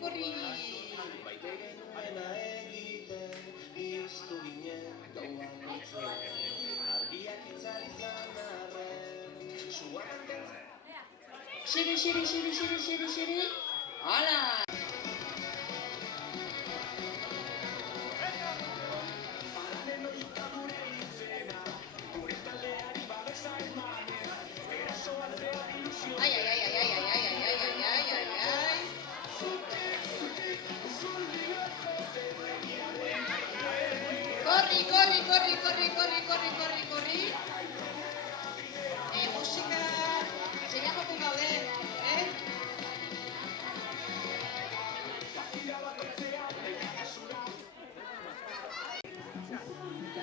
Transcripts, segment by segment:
korri. Xiri. Hala! Ai. Korri. Musika seinamatu gaude,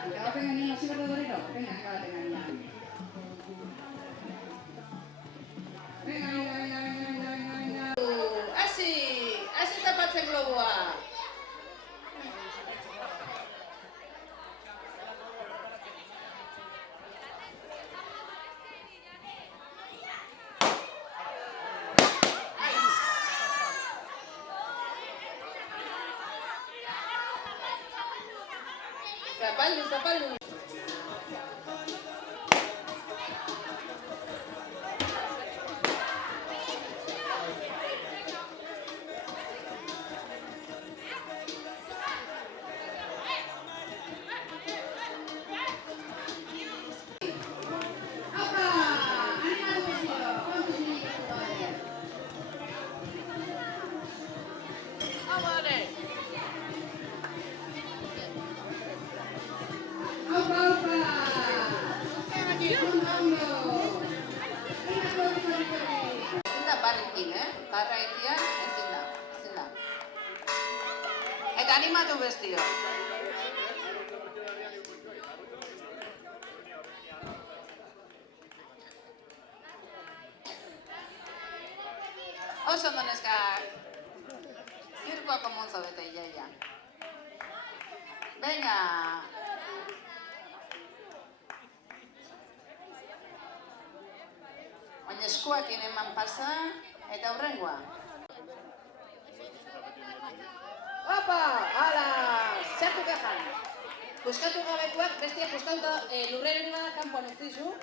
Acabaten ganean, hasi berdo berriro? Venga, acabaten ganean. Venga. Hasi zapatzen globua. Zapaldu. Barrikin, barra etian, ezin da. Eta animatu bestio. Oso ondo neskak. Zirkoa komonzo bete iaia. Venga. Baina eskuakin eman pasa, eta hurrengoa. Opa, hala, sartu kajan. Puskatu gabekoak, bestia puskatuta lurrera hori bada kanpoan utzizu,